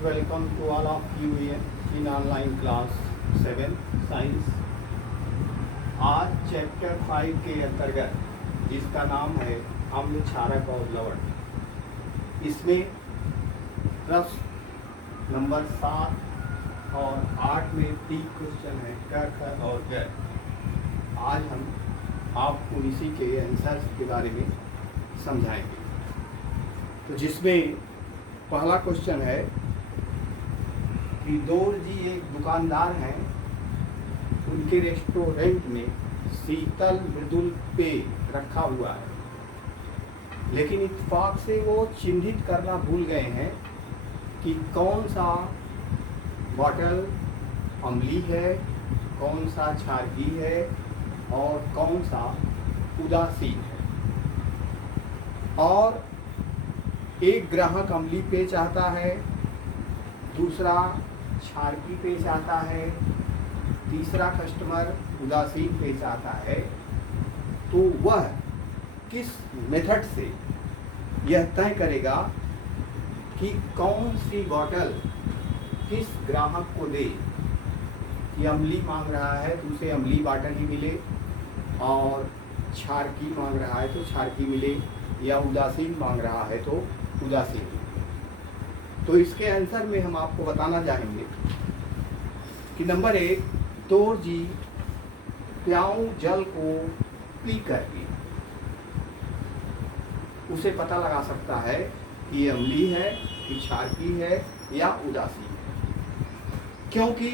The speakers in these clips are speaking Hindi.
welcome to all of you in online class 7 science. आज चैप्टर 5 के अंतर्गत जिसका नाम है अम्ल, क्षारक और लवण, इसमें प्रश्न नंबर 7 और 8 में 3 क्वेश्चन है, क, ख और ग। आज हम आपको इसी के आंसर्स के बारे में समझाएंगे। तो जिसमें पहला क्वेश्चन है कि दौरजी एक दुकानदार हैं, उनके रेस्टोरेंट में शीतल मृदुल पेय रखा हुआ है, लेकिन इत्तेफाक से वो चिन्हित करना भूल गए हैं कि कौन सा बॉटल अम्लीय है, कौन सा क्षारकीय है और कौन सा उदासीन है। और एक ग्राहक अम्लीय पेय चाहता है, दूसरा क्षारकीय पेय चाहता है, तीसरा कस्टमर उदासीन पेय चाहता है। तो वह किस मेथड से यह तय करेगा कि कौन सी बॉटल किस ग्राहक को दे कि अम्लीय मांग रहा है तो उसे अम्लीय बॉटल ही मिले, और क्षारकीय मांग रहा है तो क्षारकीय मिले, या उदासीन मांग रहा है तो उदासीन। तो इसके आंसर में हम आपको बताना चाहेंगे कि नंबर 1, दौरजी प्याऊ जल को पी करके उसे पता लगा सकता है कि ये अम्लीय है, कि क्षारकीय है या उदासीन है। क्योंकि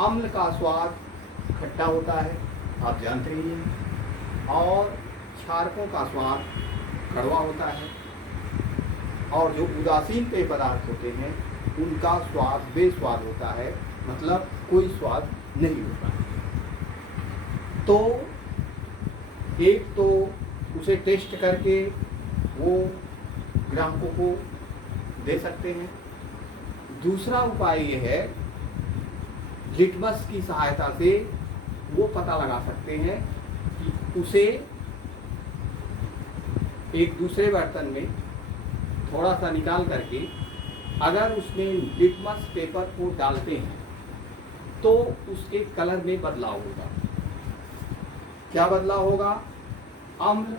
अम्ल का स्वाद खट्टा होता है, आप जानते ही हैं, और क्षारकों का स्वाद कड़वा होता है, और जो उदासीन पेय पदार्थ होते हैं उनका स्वाद बेस्वाद होता है, मतलब कोई स्वाद नहीं होता है। तो एक तो उसे टेस्ट करके वो ग्राहकों को दे सकते हैं। दूसरा उपाय ये है, लिटमस की सहायता से वो पता लगा सकते हैं कि उसे एक दूसरे बर्तन में थोड़ा सा निकाल करके अगर उसमें लिटमस पेपर को डालते हैं तो उसके कलर में बदलाव होगा। क्या बदलाव होगा? अम्ल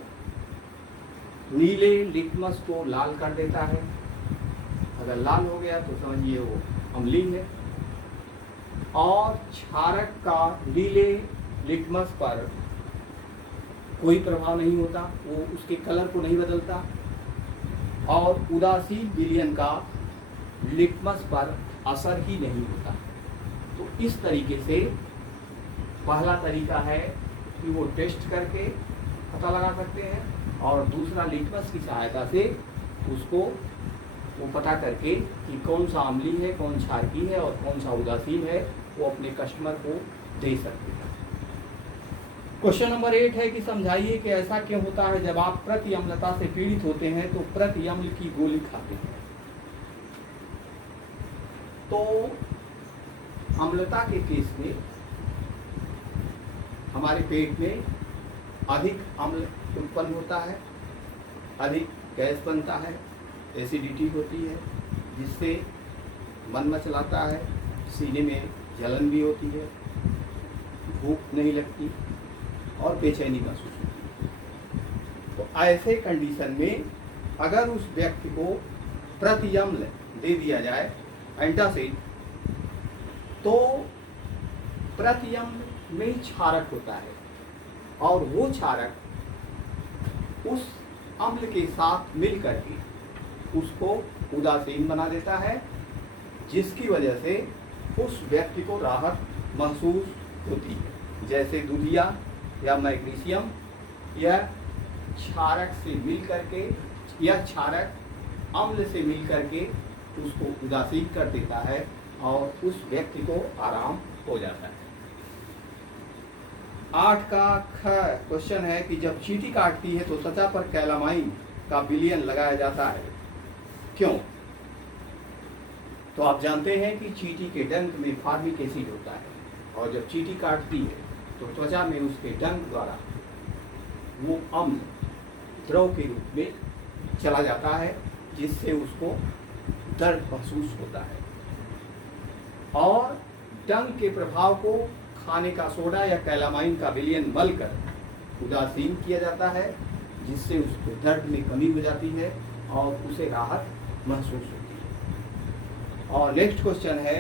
नीले लिटमस को लाल कर देता है, अगर लाल हो गया तो समझिए वो अम्लीय है। और क्षारक का नीले लिटमस पर कोई प्रभाव नहीं होता, वो उसके कलर को नहीं बदलता। और उदासीन विलयन का लिटमस पर असर ही नहीं होता। तो इस तरीके से पहला तरीका है कि वो टेस्ट करके पता लगा सकते हैं, और दूसरा लिटमस की सहायता से उसको वो पता करके कि कौन सा अम्लीय है, कौन क्षारकीय है और कौन सा उदासीन है, वो अपने कस्टमर को दे सकते हैं। क्वेश्चन नंबर 8 है कि समझाइए कि ऐसा क्यों होता है जब आप प्रति अम्लता से पीड़ित होते हैं तो प्रति अम्ल की गोली खाते हैं। तो अम्लता के केस में हमारे पेट में अधिक अम्ल उत्पन्न होता है, अधिक गैस बनता है, एसिडिटी होती है, जिससे मन मचलाता है, सीने में जलन भी होती है, भूख नहीं लगती और बेचैनी महसूस होती है। तो ऐसे कंडीशन में अगर उस व्यक्ति को प्रति अम्ल दे दिया जाए एंटासिड, तो प्रति अम्ल में क्षारक होता है, और वो क्षारक उस अम्ल के साथ मिल करके उसको उदासीन बना देता है, जिसकी वजह से उस व्यक्ति को राहत महसूस होती है। जैसे दूधिया या मैग्नीशियम या क्षारक से मिल करके, या क्षारक अम्ल से मिल करके उसको उदासीन कर देता है और उस व्यक्ति को आराम हो जाता है। 8 का ख क्वेश्चन है कि जब चींटी काटती है तो त्वचा पर कैलामाइन का विलयन लगाया जाता है, क्यों? तो आप जानते हैं कि चींटी के डंक में फॉर्मिक एसिड होता है, और जब चींटी काटती है तो त्वचा में उसके डंक द्वारा वो अम्ल द्रव के रूप में चला जाता है, जिससे उसको दर्द महसूस होता है। और डंक के प्रभाव को खाने का सोडा या कैलामाइन का विलयन मलकर उदासीन किया जाता है, जिससे उसके दर्द में कमी हो जाती है और उसे राहत महसूस होती है। और नेक्स्ट क्वेश्चन है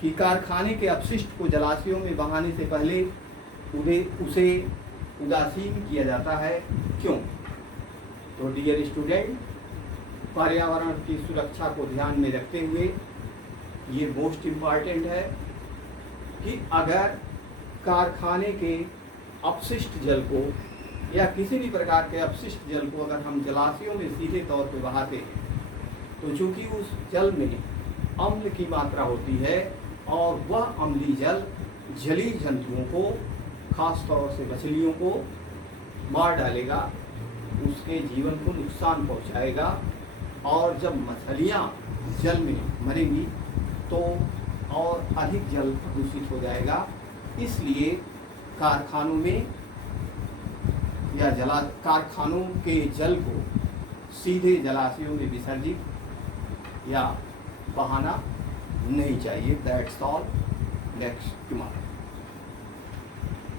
कि कारखाने के अपशिष्ट को जलाशयों में बहाने से पहले उसे उदासीन किया जाता है, क्यों? तो डियर स्टूडेंट, पर्यावरण की सुरक्षा को ध्यान में रखते हुए ये मोस्ट इम्पॉर्टेंट है कि अगर कारखाने के अपशिष्ट जल को या किसी भी प्रकार के अपशिष्ट जल को अगर हम जलाशयों में सीधे तौर पर बहाते हैं, तो चूंकि उस जल में अम्ल की मात्रा होती है और वह अम्लीय जल जलीय जंतुओं को, खास तौर से मछलियों को मार डालेगा, उसके जीवन को नुकसान पहुंचाएगा। और जब मछलियां जल में मरेंगी तो और अधिक जल प्रदूषित हो जाएगा। इसलिए कारखानों में या कारखानों के जल को सीधे जलाशयों में विसर्जित या बहाना नहीं चाहिए। That's all. Next tomorrow.